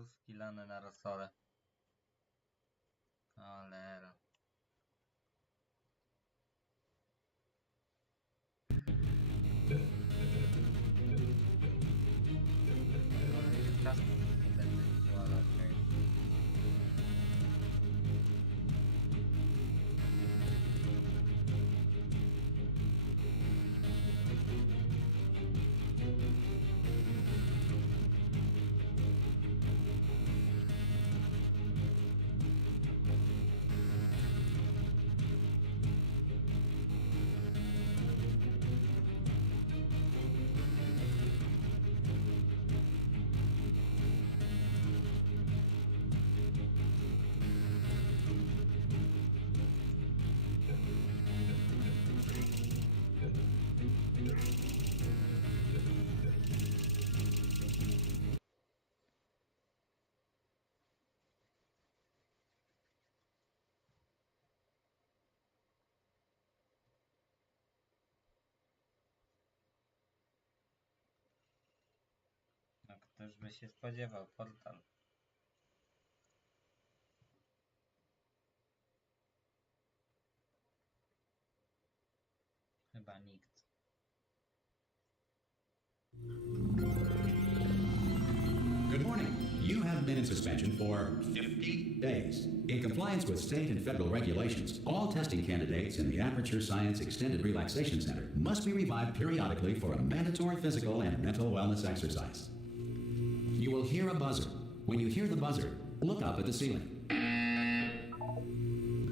Kluski lane na rosole. Cholera. Czas nie będę widziała raczej. No ktoś by się spodziewał, portal. Chyba nikt. Good morning. You have been in suspension for 50 days. In compliance with state and federal regulations, all testing candidates in the Aperture Science Extended Relaxation Center must be revived periodically for a mandatory physical and mental wellness exercise. You will hear a buzzer. When you hear the buzzer, look up at the ceiling.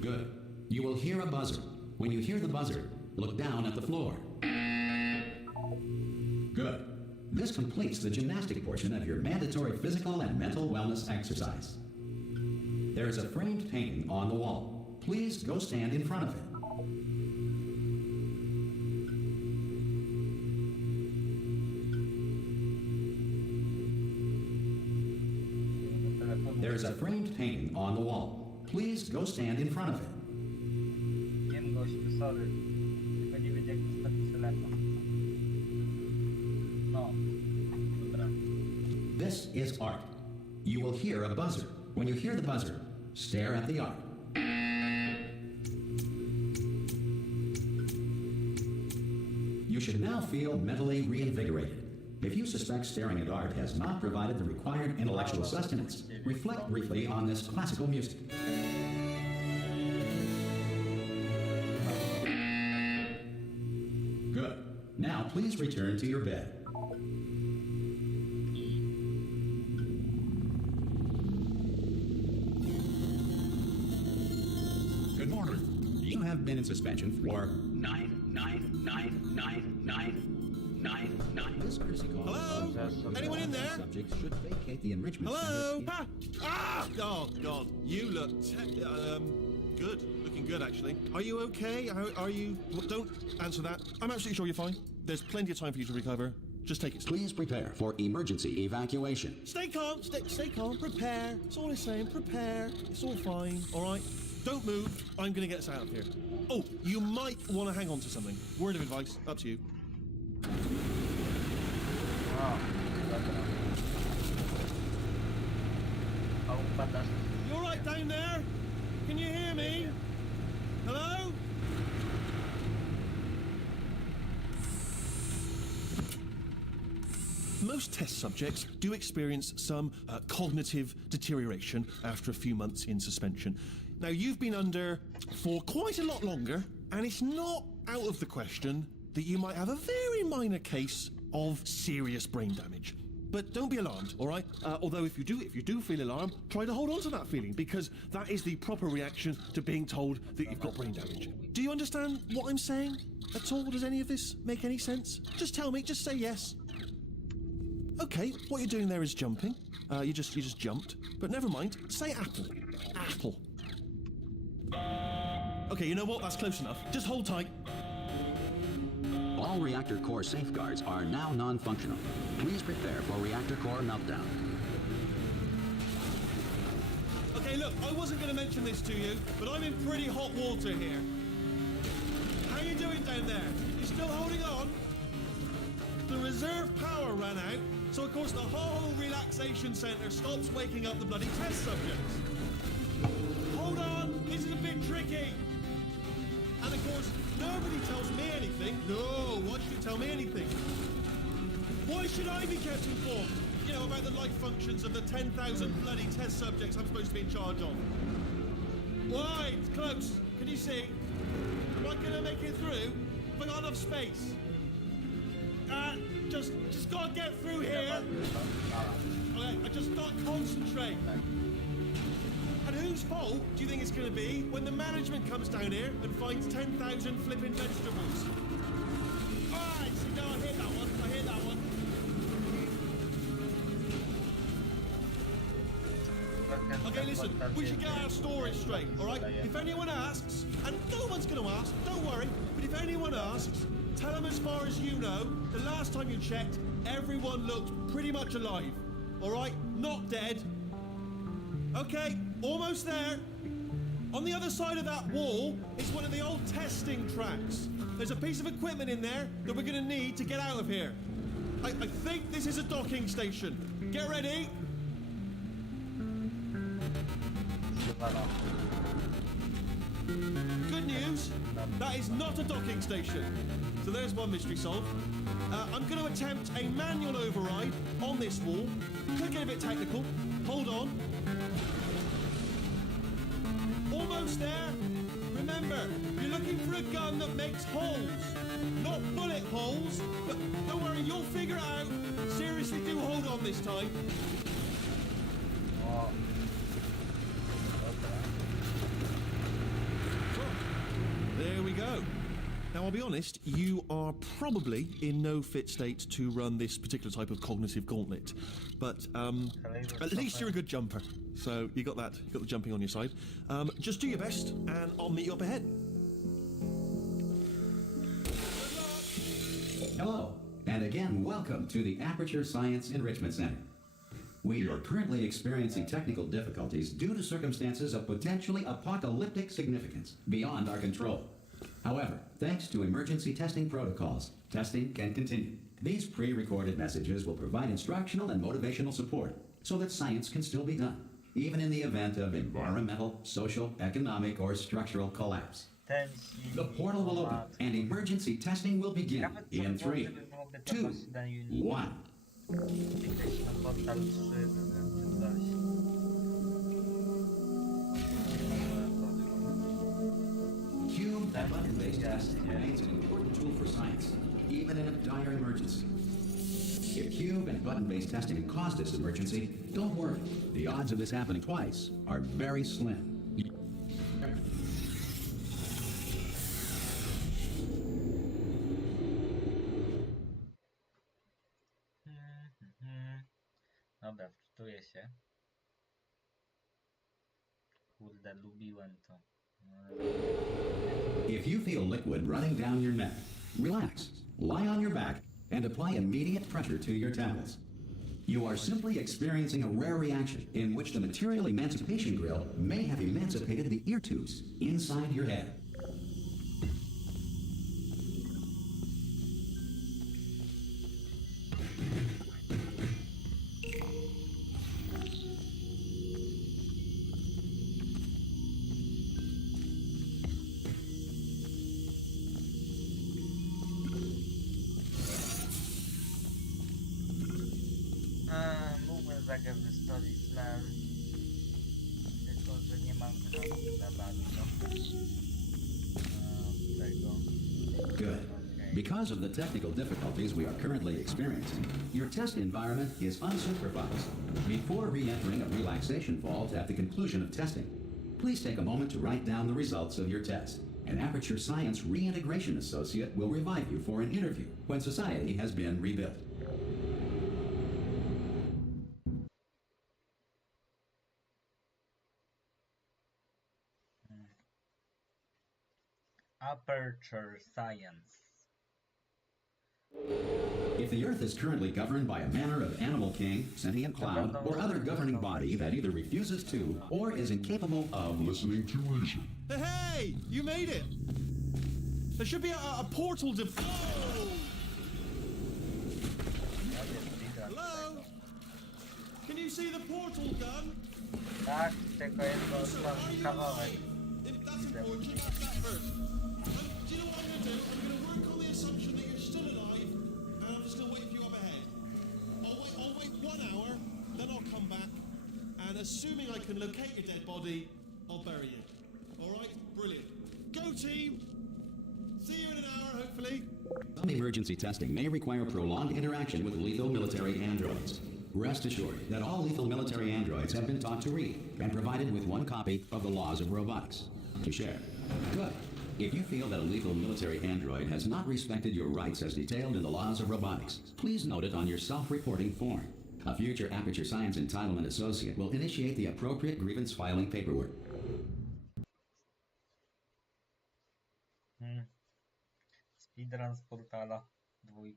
Good. You will hear a buzzer. When you hear the buzzer, look down at the floor. Good. This completes the gymnastic portion of your mandatory physical and mental wellness exercise. There is a framed painting on the wall. Please go stand in front of it. There is a framed painting on the wall. Please go stand in front of it. Wiem gościu, sorry. Tylko nie wiedział jak postawić telefon. No, dobra. This is art. You will hear a buzzer. When you hear the buzzer, stare at the art. You should now feel mentally reinvigorated. If you suspect staring at art has not provided the required intellectual sustenance, reflect briefly on this classical music. Good. Now please return to your bed. Good morning. You have been in suspension for 9999999. This courtesy call. Hello? Anyone in there? Subjects should vacate the enrichment Hello? center. Ah! Oh, God. You look good. Looking good, actually. Are you okay? Are you... Well, don't answer that. I'm absolutely sure you're fine. There's plenty of time for you to recover. Just take it slow. Please prepare for emergency evacuation. Stay calm. Stay calm. Prepare. That's all I'm saying. Prepare. It's all fine. All right? Don't move. I'm going to get us out of here. Oh, you might want to hang on to something. Word of advice. Up to you. You all right down there? Can you hear me? Hello? Most test subjects do experience some cognitive deterioration after a few months in suspension. Now, you've been under for quite a lot longer, and it's not out of the question that you might have a very minor case of serious brain damage. But don't be alarmed, all right? Although if you do feel alarmed, try to hold on to that feeling, because that is the proper reaction to being told that you've got brain damage. Do you understand what I'm saying at all? Does any of this make any sense? Just tell me, just say yes. Okay, what you're doing there is jumping. You just jumped. But never mind, say apple. Apple. Okay, you know what? That's close enough. Just hold tight. All reactor core safeguards are now non-functional. Please prepare for reactor core meltdown. Okay, look, I wasn't going to mention this to you, but I'm in pretty hot water here. How you doing down there? You still holding on? The reserve power ran out. So, of course, the whole relaxation centre stops waking up the bloody test subjects. Hold on, this is a bit tricky. And, of course, nobody tells me anything. No, why should you tell me anything? Why should I be kept informed? You know, about the life functions of the 10,000 bloody test subjects I'm supposed to be in charge of. Why? It's close. Can you see? Am I going to make it through? Have I got enough space? Just gotta get through here. Okay, I just gotta concentrate. And whose fault do you think it's gonna be when the management comes down here and finds 10,000 flipping vegetables? Alright, so no, I hear that one. I hear that one. Okay, listen, we should get our story straight, alright? If anyone asks, and no one's gonna ask, don't worry, but if anyone asks, tell them as far as you know, the last time you checked, everyone looked pretty much alive. Alright? Not dead. Okay, almost there. On the other side of that wall is one of the old testing tracks. There's a piece of equipment in there that we're gonna need to get out of here. I think this is a docking station. Get ready. Good news, that is not a docking station. So there's one mystery solved. I'm going to attempt a manual override on this wall. Could get a bit technical. Hold on. Almost there. Remember, you're looking for a gun that makes holes. Not bullet holes, but don't worry, you'll figure it out. Seriously, do hold on this time. O, There we go. Now, I'll be honest, you are probably in no fit state to run this particular type of cognitive gauntlet. But at least you're a good jumper. So you got that. You got the jumping on your side. Just do your best, and I'll meet you up ahead. Hello, and again, welcome to the Aperture Science Enrichment Center. We are currently experiencing technical difficulties due to circumstances of potentially apocalyptic significance beyond our control. However, thanks to emergency testing protocols, testing can continue. These pre-recorded messages will provide instructional and motivational support so that science can still be done, even in the event of environmental, social, economic, or structural collapse. The portal will open and emergency testing will begin in 3, 2, 1. Jesteś na portal 3, czy coś. Cube and button-based testing remains an important tool for science, even in a dire emergency. If cube and button-based testing caused this emergency, don't worry. The odds of this happening twice are very slim. Dobra, wczytuję się. Kurde, lubiłem to. If you feel liquid running down your neck, relax, lie on your back, and apply immediate pressure to your temples. You are simply experiencing a rare reaction in which the material emancipation grill may have emancipated the ear tubes inside your head. Mógłbym zagrać w Story Slam, tylko że nie mam karty za bardzo tego. Good. Because of the technical difficulties we are currently experiencing, your test environment is unsupervised. Before re-entering a relaxation vault at the conclusion of testing, please take a moment to write down the results of your test. An Aperture Science Reintegration Associate will revive you for an interview when society has been rebuilt. Aperture Science. If the Earth is currently governed by a manner of animal king, sentient cloud, or other governing body that either refuses to or is incapable of listening to reason. Hey, you made it. There should be a portal to... Oh! Hello? see the portal gun? Tak, tylko jest to ostatni kawałek. If that's important, check out that first. Do you know what I'm going to do? I'm going to work on the assumption that you're still alive, and I'm just going to wait for you up ahead. I'll wait 1 hour, then I'll come back, and assuming I can locate your dead body, I'll bury you. All right? Brilliant. Go team! See you in an hour, hopefully. Some emergency testing may require prolonged interaction with lethal military androids. Rest assured that all lethal military androids have been taught to read and provided with 1 copy of the Laws of Robotics to share. Good. If you feel that a lethal military android has not respected your rights as detailed in the Laws of Robotics, please note it on your self-reporting form. A future Aperture Science Entitlement Associate will initiate the appropriate grievance filing paperwork. Speedrun z portala 2.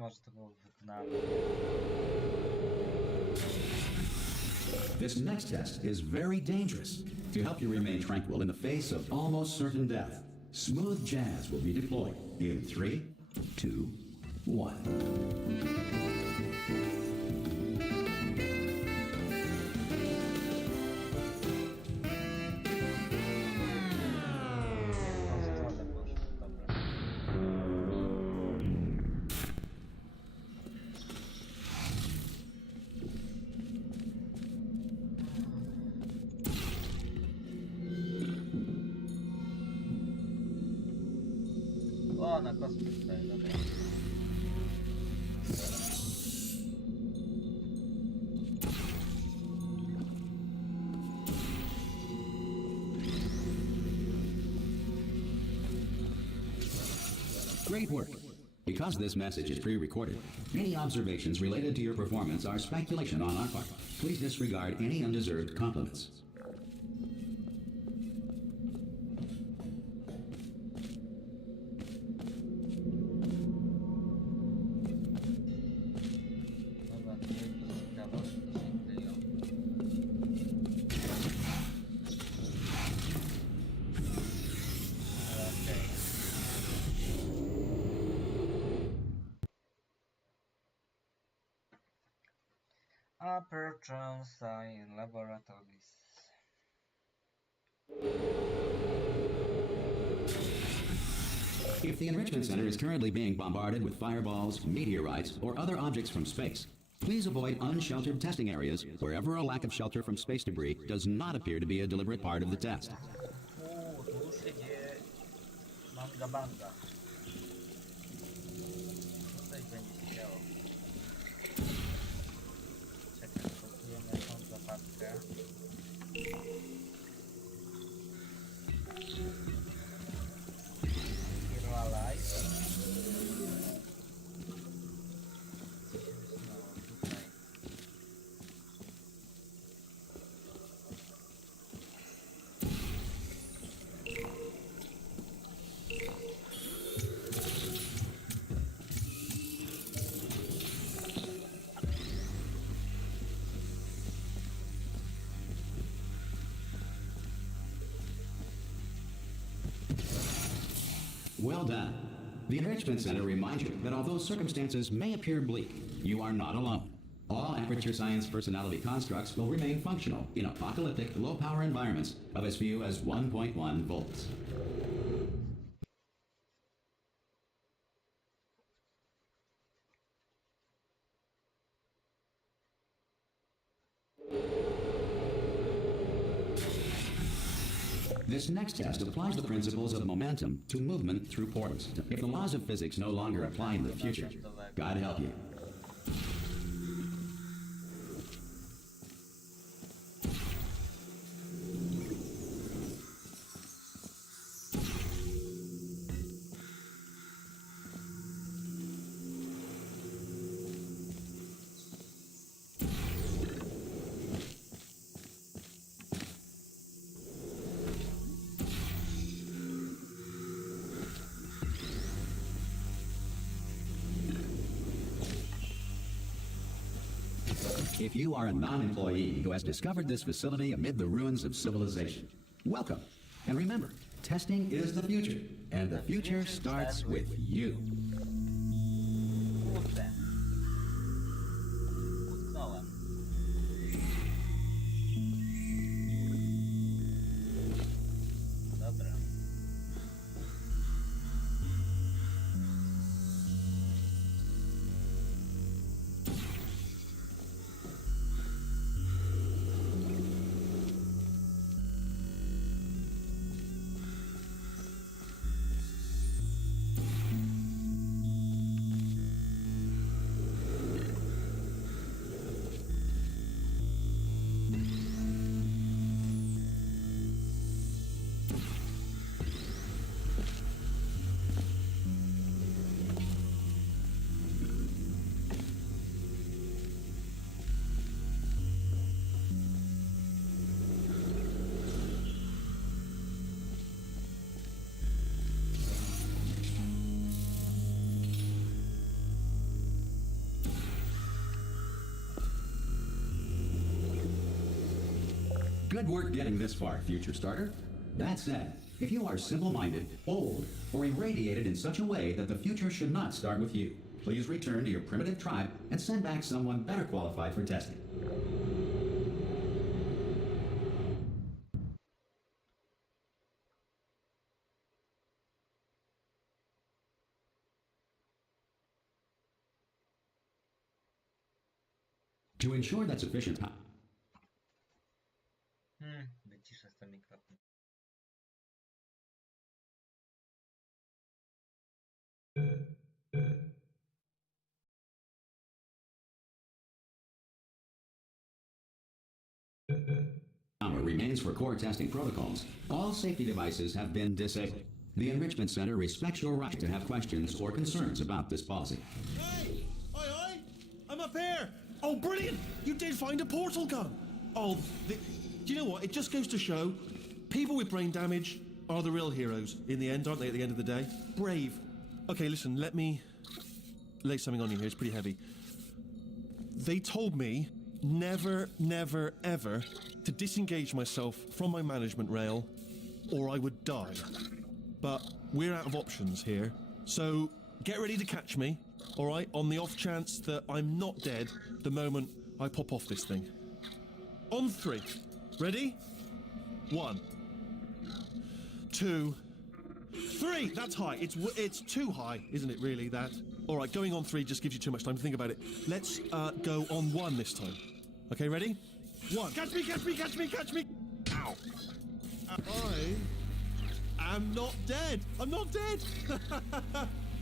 Może to było wygnane. This next test is very dangerous. To help you remain tranquil in the face of almost certain death, smooth jazz will be deployed in 3, 2, 1. O, na kosmos tutaj, dobra. Great work. Because this message is pre-recorded, any observations related to your performance are speculation on our part. Please disregard any undeserved compliments. Aperture Science Laboratories. If the Enrichment Center is currently being bombarded with fireballs, meteorites, or other objects from space, please avoid unsheltered testing areas wherever a lack of shelter from space debris does not appear to be a deliberate part of the test. Tu się dzieje manga banga. Coś będzie się działo. Czekaj, kupujemy tą zapadkę. Firma Life. Co się wysunęło tutaj? Well done. The Enrichment Center reminds you that although circumstances may appear bleak, you are not alone. All Aperture Science personality constructs will remain functional in apocalyptic, low-power environments of as few as 1.1 volts. This next test applies the principles of momentum to movement through portals. If the laws of physics no longer apply in the future, God help you. If you are a non-employee who has discovered this facility amid the ruins of civilization, welcome. And remember, testing is the future, and the future starts with you. Kurde. Utknąłem. Good work getting this far, future starter. That said, if you are simple-minded, old, or irradiated in such a way that the future should not start with you, please return to your primitive tribe and send back someone better qualified for testing. To ensure that sufficient time. Wyciszę ten mikrofon. Remains for core testing protocols. All safety devices have been disabled. The Enrichment Center respects your right to have questions or concerns about this policy. Hey! Oi! I'm up here! Oh, brilliant! You did find a portal gun! Oh, do you know what? It just goes to show, people with brain damage are the real heroes in the end, aren't they, at the end of the day? Brave. Okay, listen, let me lay something on you here. It's pretty heavy. They told me never, never, ever to disengage myself from my management rail or I would die. But we're out of options here, so get ready to catch me, all right, on the off chance that I'm not dead the moment I pop off this thing. On 3. Ready? 1, 2, 3. That's high. It's too high, isn't it, really, that? All right, going on 3 just gives you too much time to think about it. Let's go on 1 this time. Okay, ready? 1. Catch me, catch me, catch me, catch me! Ow! I am not dead. I'm not dead.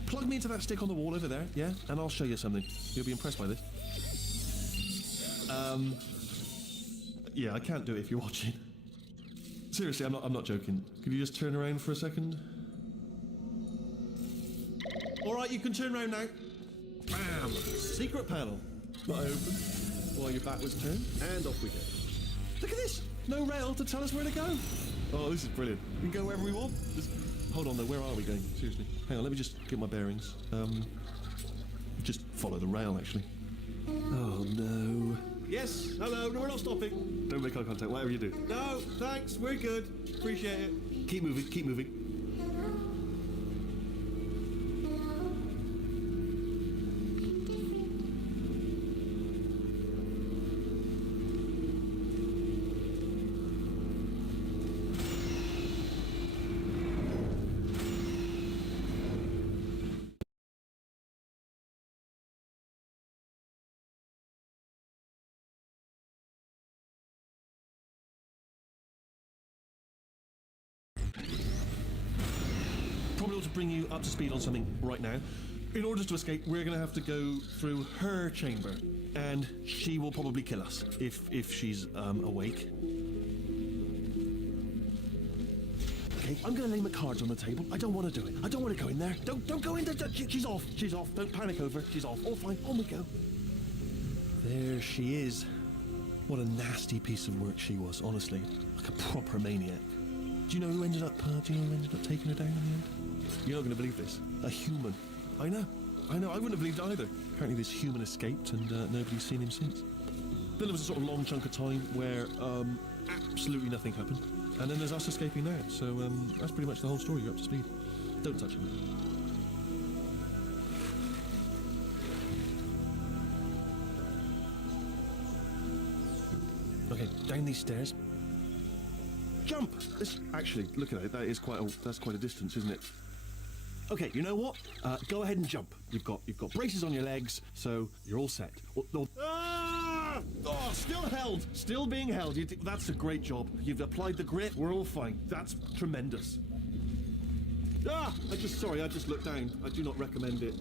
Plug me into that stick on the wall over there, yeah? And I'll show you something. You'll be impressed by this. Yeah, I can't do it if you're watching. Seriously, I'm not joking. Could you just turn around for a second? All right, you can turn around now. Bam! Secret panel. Not open. While your back was turned, and off we go. Look at this! No rail to tell us where to go. Oh, this is brilliant. We can go wherever we want. Hold on though, where are we going? Seriously. Hang on, let me just get my bearings. Just follow the rail, actually. Oh no. Yes, hello, no, we're not stopping. Don't make eye contact, whatever you do. No, thanks, we're good. Appreciate it. Keep moving, keep moving. Probably ought to bring you up to speed on something right now. In order to escape, we're going to have to go through her chamber, and she will probably kill us if she's awake. Okay, I'm going to lay my cards on the table. I don't want to do it. I don't want to go in there. Don't go in there. She's off. She's off. Don't panic over. She's off. All fine. On we go. There she is. What a nasty piece of work she was, honestly. Like a proper maniac. Do you know who ended up taking her down in the end? You're not going to believe this. A human. I know. I wouldn't have believed it either. Apparently this human escaped and nobody's seen him since. Then there was a sort of long chunk of time where absolutely nothing happened. And then there's us escaping now. So that's pretty much the whole story. You're up to speed. Don't touch him. Okay, down these stairs. Jump! Actually, look at it. That's quite a distance, isn't it? Okay, you know what? Go ahead and jump. You've got braces on your legs, so you're all set. Ah! Oh, still held. Still being held. That's a great job. You've applied the grit. We're all fine. That's tremendous. Ah! I just looked down. I do not recommend it.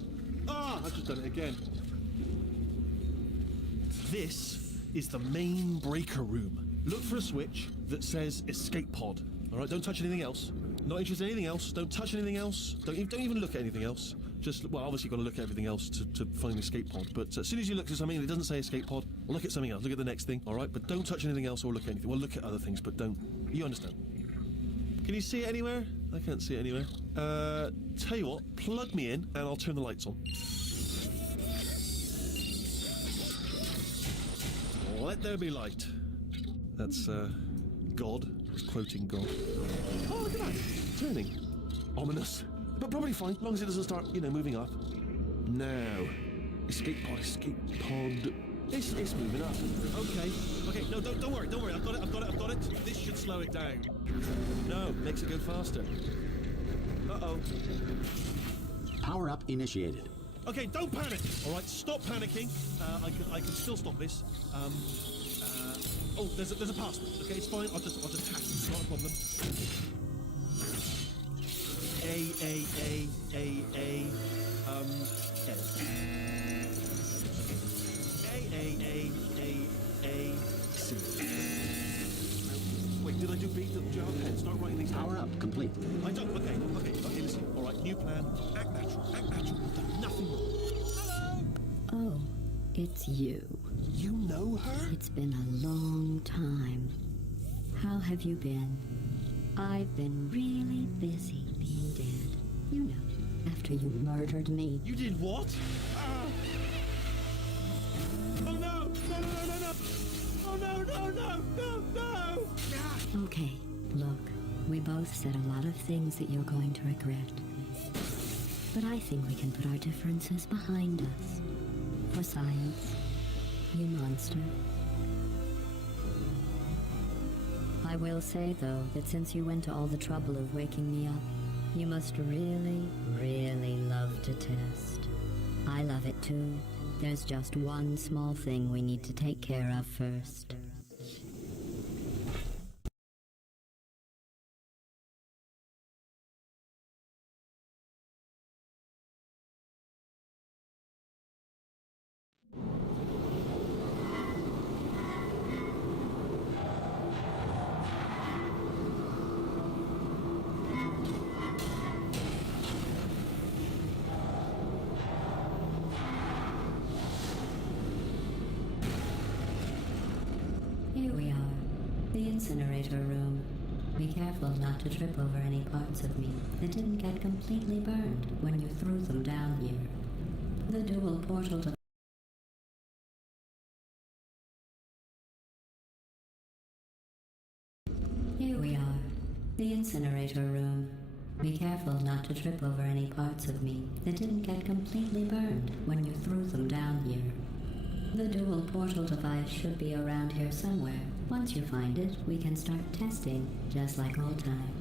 Ah! I've just done it again. This is the main breaker room. Look for a switch that says escape pod. All right, don't touch anything else. Not interested in anything else. Don't touch anything else. Don't even look at anything else. Just, well, obviously you've got to look at everything else to find the escape pod. But as soon as you look at something and it doesn't say escape pod, look at something else. Look at the next thing, all right? But don't touch anything else or look at anything. Well, look at other things, but don't. You understand? Can you see it anywhere? I can't see it anywhere. Tell you what, plug me in and I'll turn the lights on. Let there be light. That's God. He's quoting God. Oh, look at that. Turning. Ominous. But probably fine, as long as it doesn't start, moving up. Now. Escape pod, escape pod. It's moving up. Okay, no, don't worry, I've got it. This should slow it down. No, makes it go faster. Uh-oh. Power up initiated. Okay, don't panic. All right, stop panicking. I can still stop this. Oh, there's a password. Okay, it's fine. I'll just hack it. It's not a problem. C. Wait, did I do B? Do you have a pen? Start writing these down. Power up complete. I don't. Okay, listen. All right, new plan. Act natural. Nothing wrong. Hello. Oh, it's you. You know her? It's been a long time. How have you been? I've been really busy being dead. You know, after you murdered me. You did what? Oh no! Oh no! Okay, look, we both said a lot of things that you're going to regret. But I think we can put our differences behind us. For science, you monster. I will say, though, that since you went to all the trouble of waking me up, you must really, really love to test. I love it too. There's just one small thing we need to take care of first. Here we are, the incinerator room. Be careful not to trip over any parts of me that didn't get completely burned when you threw them down here. The dual portal to... Here we are, the incinerator room. Be careful not to trip over any parts of me that didn't get completely burned when you threw them down here. The dual portal device should be around here somewhere. Once you find it, we can start testing, just like old time.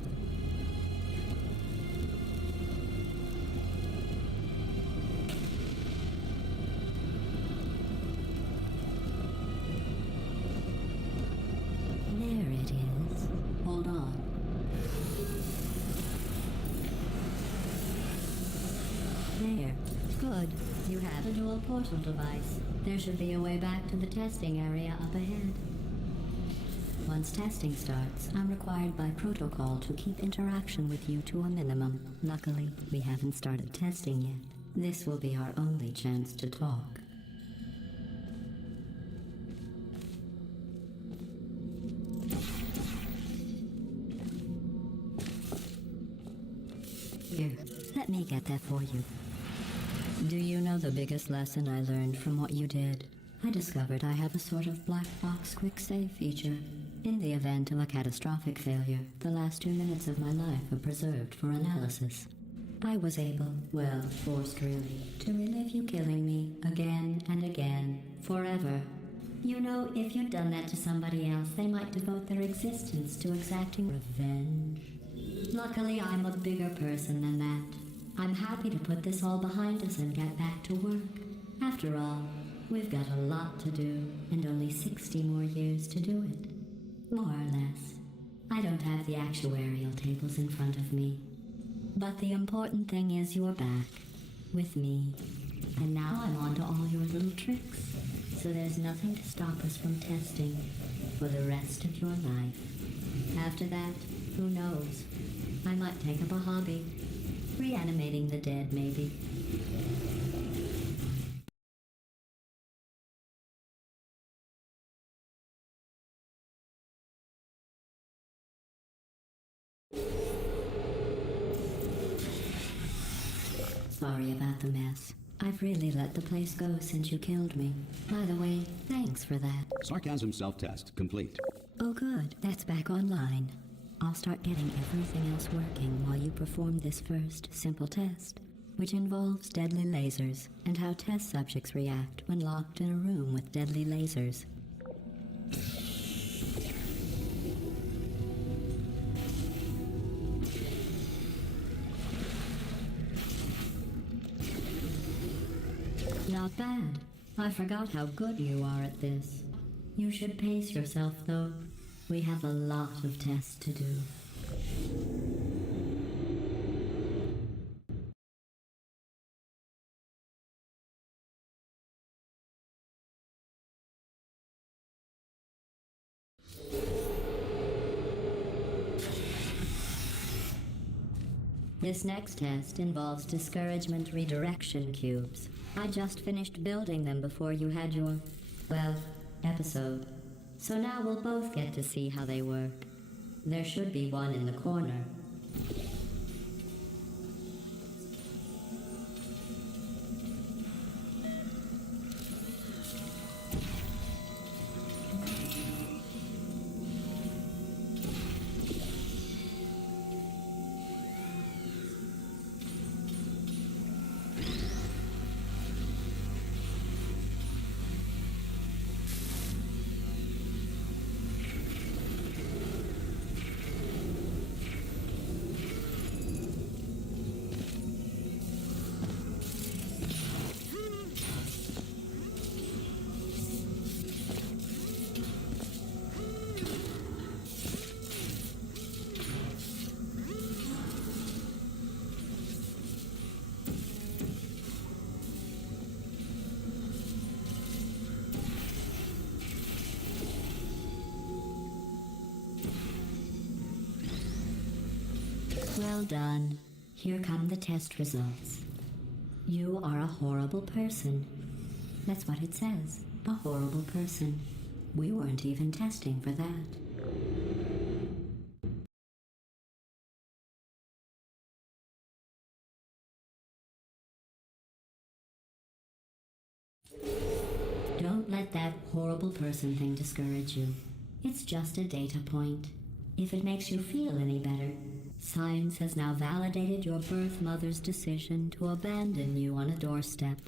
There it is. Hold on. There. Good. You have a dual portal device. There should be a way back to the testing area up ahead. Once testing starts, I'm required by protocol to keep interaction with you to a minimum. Luckily, we haven't started testing yet. This will be our only chance to talk. Here, let me get that for you. Do you know the biggest lesson I learned from what you did? I discovered I have a sort of black box quick save feature. In the event of a catastrophic failure, the last 2 minutes of my life are preserved for analysis. I was able, well, forced really, to relive you killing me again and again, forever. You know, if you'd done that to somebody else, they might devote their existence to exacting revenge. Luckily, I'm a bigger person than that. I'm happy to put this all behind us and get back to work. After all, we've got a lot to do, and only 60 more years to do it. More or less. I don't have the actuarial tables in front of me. But the important thing is you're back, with me. And now I'm on to all your little tricks. So there's nothing to stop us from testing for the rest of your life. After that, who knows? I might take up a hobby. Reanimating the dead, maybe. Sorry about the mess. I've really let the place go since you killed me. By the way, thanks for that. Sarcasm self-test complete. Oh good, that's back online. I'll start getting everything else working while you perform this first, simple test, which involves deadly lasers and how test subjects react when locked in a room with deadly lasers. Not bad. I forgot how good you are at this. You should pace yourself, though. We have a lot of tests to do. This next test involves discouragement redirection cubes. I just finished building them before you had your, well, episode. So now we'll both get to see how they work. There should be one in the corner. Well done. Here come the test results. You are a horrible person. That's what it says. A horrible person. We weren't even testing for that. Don't let that horrible person thing discourage you. It's just a data point. If it makes you feel any better, science has now validated your birth mother's decision to abandon you on a doorstep.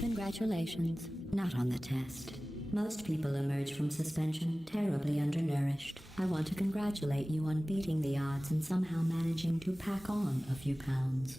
Congratulations. Not on the test. Most people emerge from suspension terribly undernourished. I want to congratulate you on beating the odds and somehow managing to pack on a few pounds.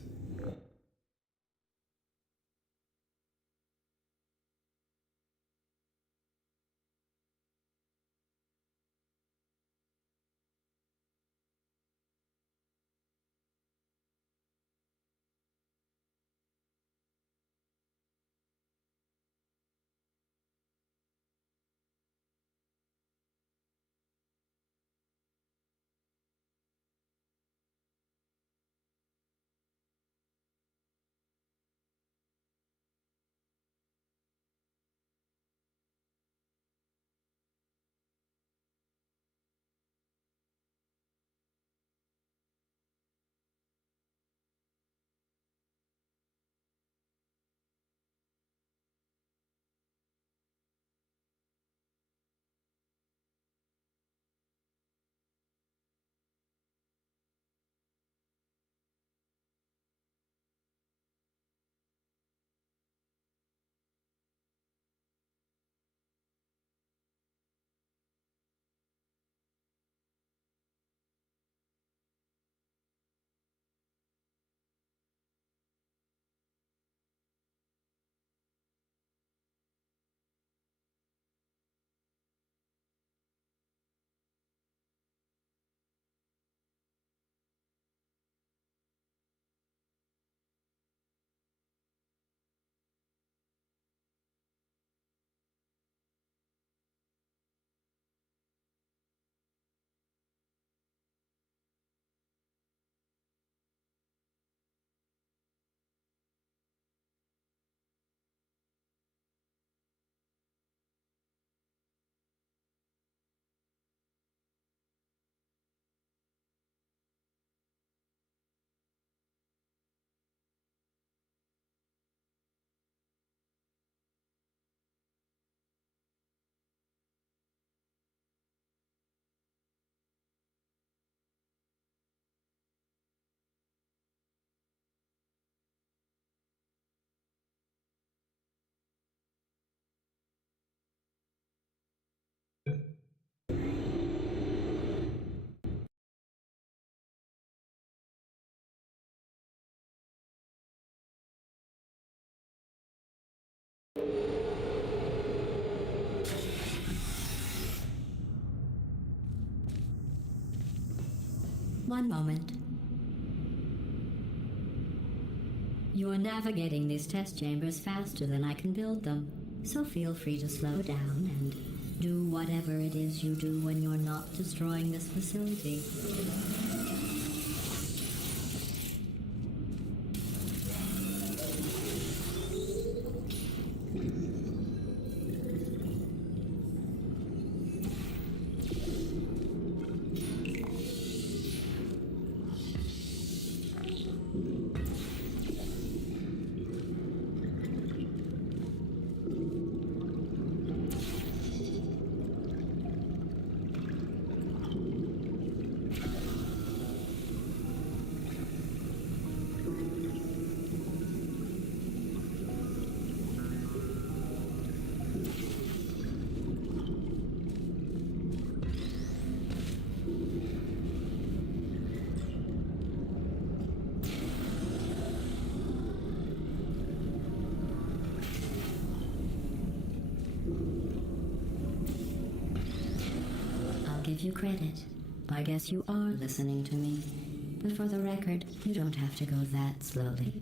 One moment. You're navigating these test chambers faster than I can build them, so feel free to slow down and do whatever it is you do when you're not destroying this facility. Give you credit. I guess you are listening to me. But for the record, you don't have to go that slowly.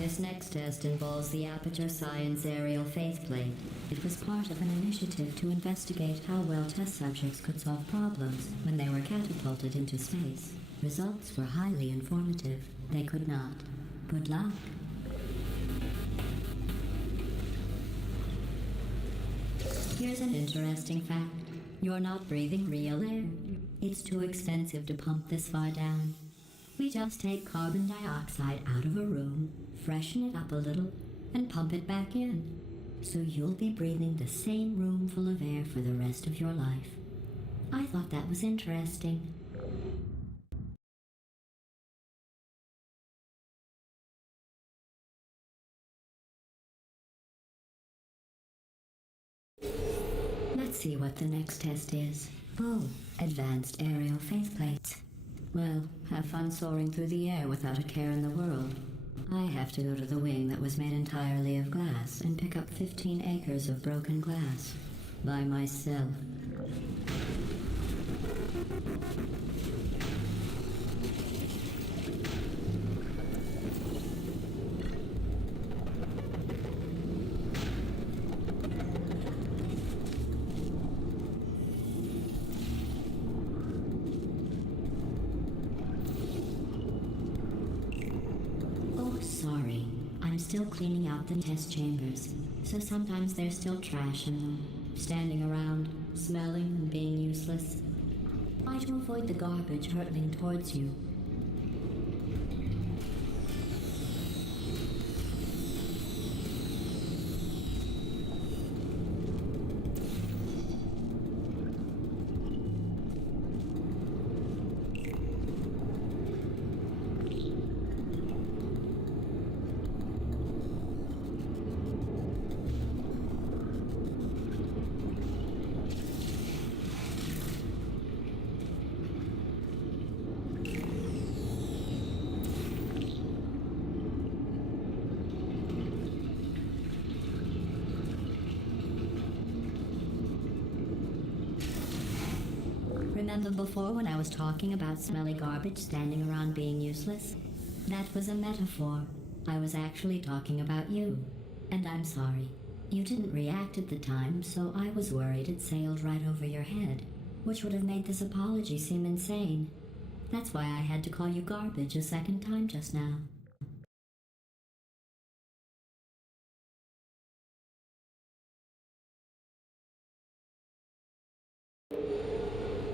This next test involves the Aperture Science Aerial Faceplate. It was part of an initiative to investigate how well test subjects could solve problems when they were catapulted into space. Results were highly informative. They could not. Good luck. Here's an interesting fact. You're not breathing real air. It's too expensive to pump this far down. We just take carbon dioxide out of a room, freshen it up a little, and pump it back in. So you'll be breathing the same room full of air for the rest of your life. I thought that was interesting. Let's see what the next test is. Oh, advanced aerial faceplates. Well, have fun soaring through the air without a care in the world. I have to go to the wing that was made entirely of glass and pick up 15 acres of broken glass. By myself. Sorry, I'm still cleaning out the test chambers, so sometimes there's still trash in them, standing around, smelling and being useless. Try to avoid the garbage hurtling towards you. Remember before when I was talking about smelly garbage standing around being useless? That was a metaphor. I was actually talking about you. And I'm sorry. You didn't react at the time, so I was worried it sailed right over your head, which would have made this apology seem insane. That's why I had to call you garbage a second time just now.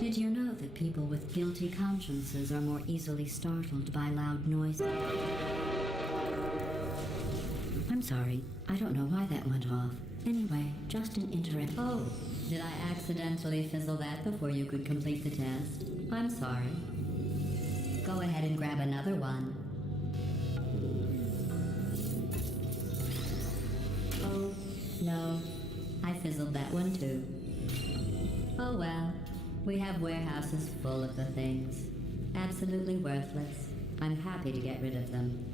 Did you know that people with guilty consciences are more easily startled by loud noises? I'm sorry, I don't know why that went off. Anyway, just an interest. Oh, did I accidentally fizzle that before you could complete the test? I'm sorry. Go ahead and grab another one. Oh, no. I fizzled that one too. Oh well. We have warehouses full of the things. Absolutely worthless. I'm happy to get rid of them.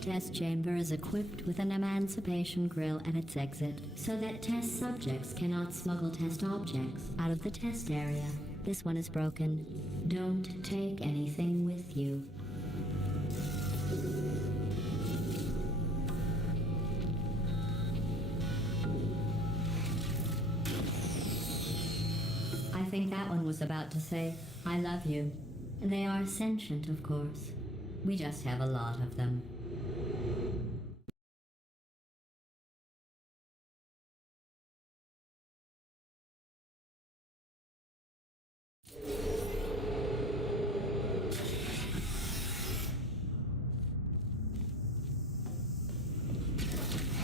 Test chamber is equipped with an emancipation grill at its exit, so that test subjects cannot smuggle test objects out of the test area. This one is broken. Don't take anything with you. I think that one was about to say, I love you. They are sentient, of course. We just have a lot of them.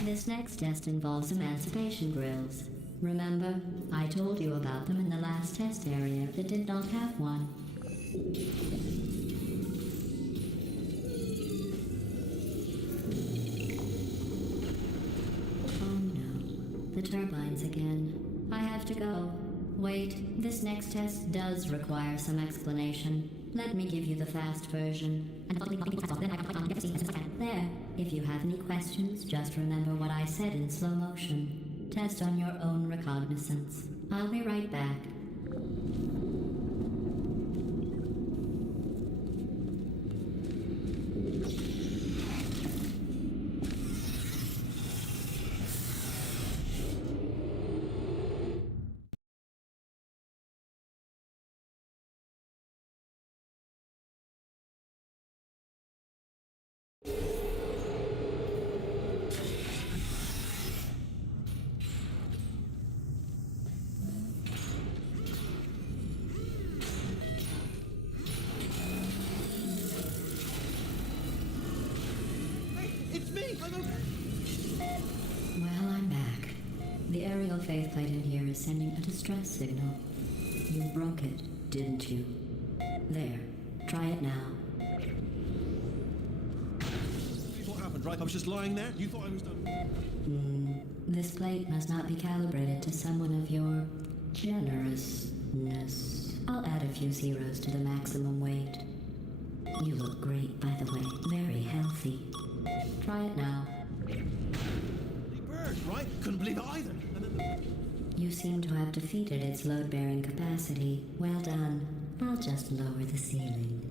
This next test involves emancipation grills. Remember, I told you about them in the last test area that did not have one. Oh no, the turbines again. I have to go. Wait, this next test does require some explanation. Let me give you the fast version. There. If you have any questions, just remember what I said in slow motion. Test on your own recognizance. I'll be right back. Well, I'm back. The aerial faceplate in here is sending a distress signal. You broke it, didn't you? There. Try it now. What happened, right? I was just lying there. You thought I was done. This plate must not be calibrated to someone of your generousness. I'll add a few zeros to the maximum weight. You look great, by the way. Very healthy. Try it now. Bird, right? Couldn't believe it either. You seem to have defeated its load-bearing capacity. Well done. I'll just lower the ceiling.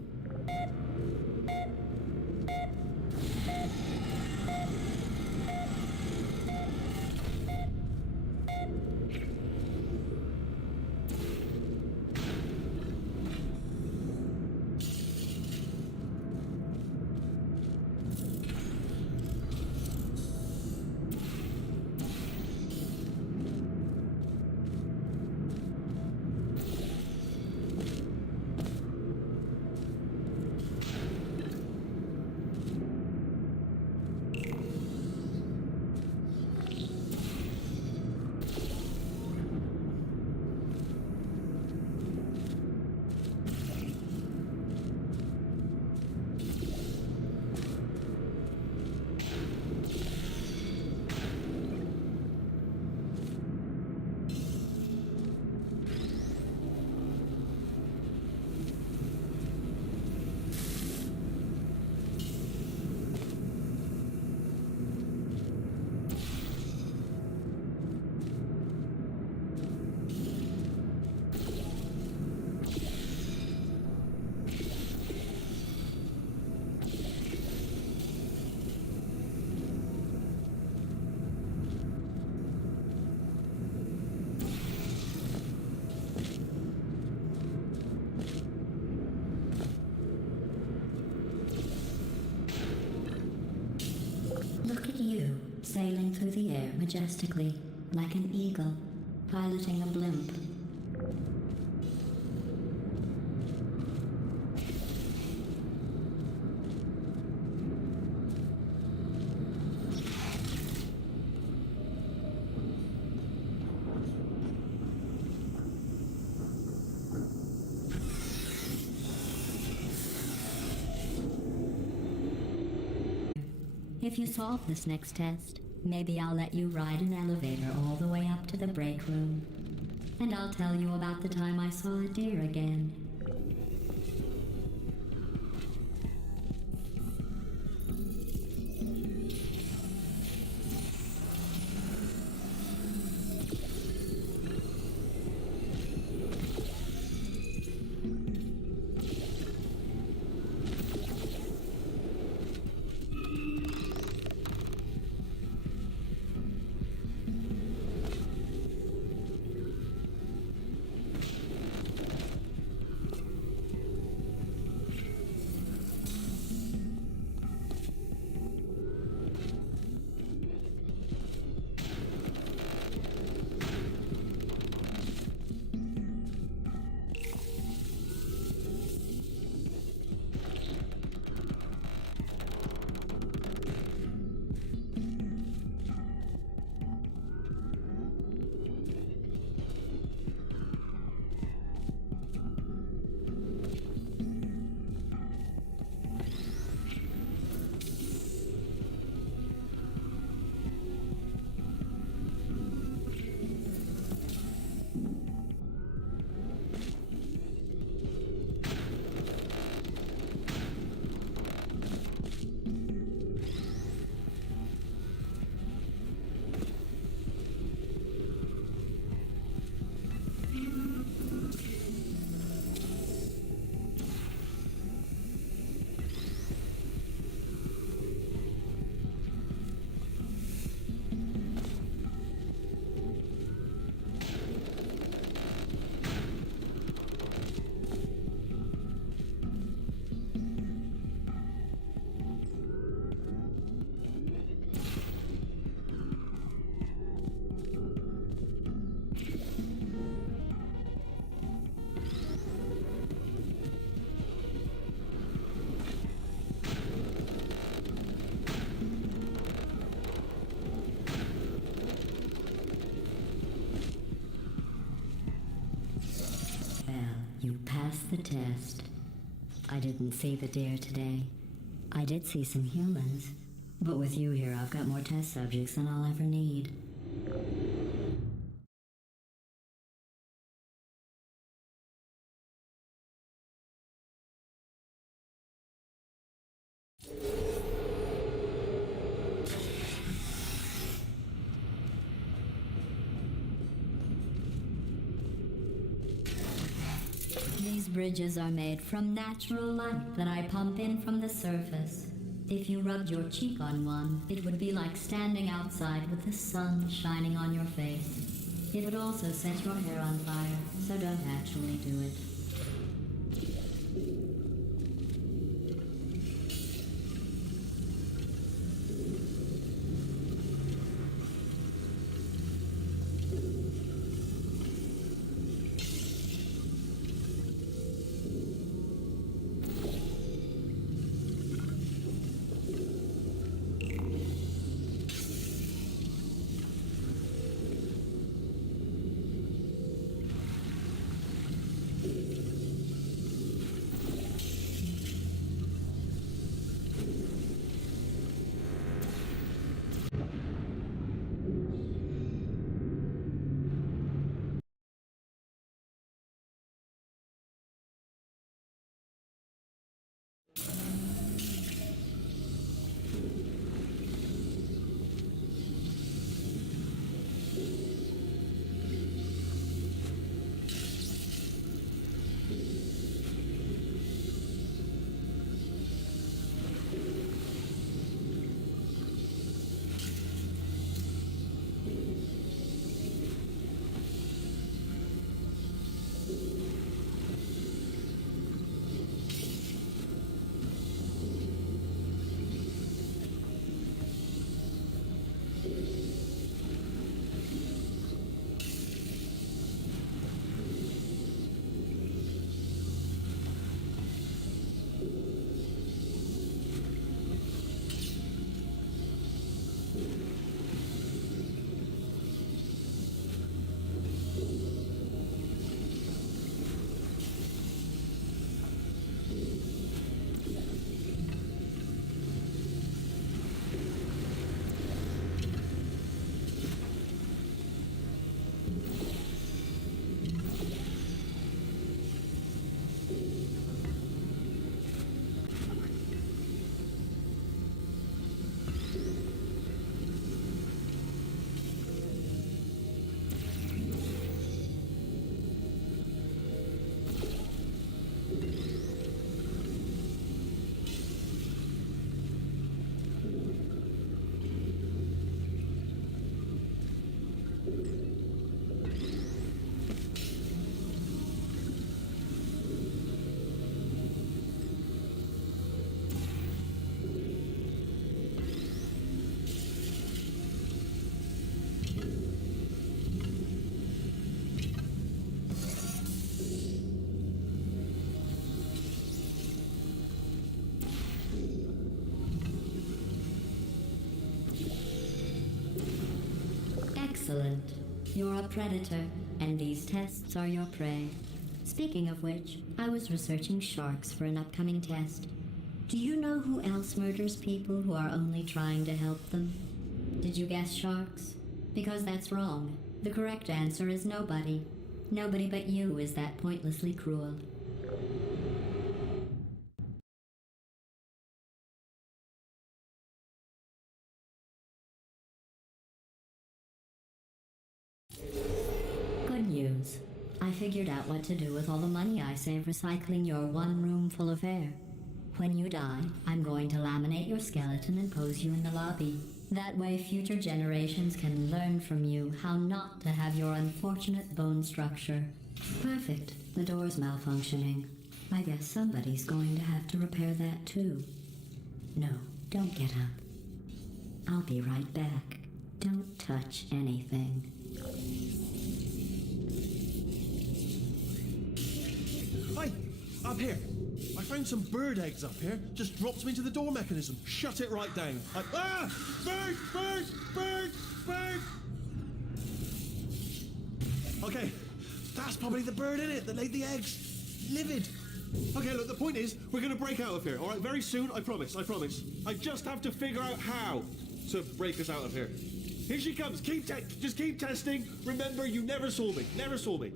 sailing through the air majestically, like an eagle, piloting a blimp. If you solve this next test, maybe I'll let you ride an elevator all the way up to the break room. And I'll tell you about the time I saw a deer again. You passed the test. I didn't see the deer today. I did see some humans. But with you here, I've got more test subjects than I'll ever need. These bridges are made from natural light that I pump in from the surface. If you rubbed your cheek on one, it would be like standing outside with the sun shining on your face. It would also set your hair on fire, so don't actually do it. Excellent. You're a predator, and these tests are your prey. Speaking of which, I was researching sharks for an upcoming test. Do you know who else murders people who are only trying to help them? Did you guess sharks? Because that's wrong. The correct answer is nobody. Nobody but you is that pointlessly cruel. Good news. I figured out what to do with all the money I save recycling your one room full of air. When you die, I'm going to laminate your skeleton and pose you in the lobby. That way future generations can learn from you how not to have your unfortunate bone structure. Perfect. The door's malfunctioning. I guess somebody's going to have to repair that too. No, don't get up. I'll be right back. Don't touch anything. Hi, up here. I found some bird eggs up here. Just dropped them into the door mechanism. Shut it right down. Ah! Bird! Bird! Bird! Bird! Okay, that's probably the bird in it that laid the eggs. Livid. Okay, look, the point is, we're going to break out of here, all right? Very soon, I promise, I promise. I just have to figure out how to break us out of here. Here she comes. Just keep testing. Remember, you never saw me. Never saw me.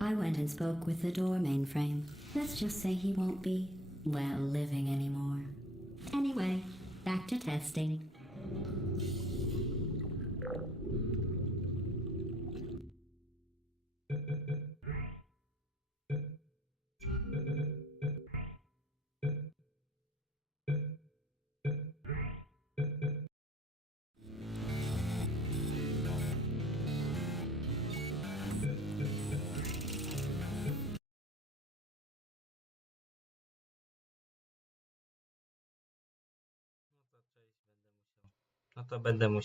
I went and spoke with the door mainframe. Let's just say he won't be, well, living anymore. Anyway, back to testing. No to będę musiał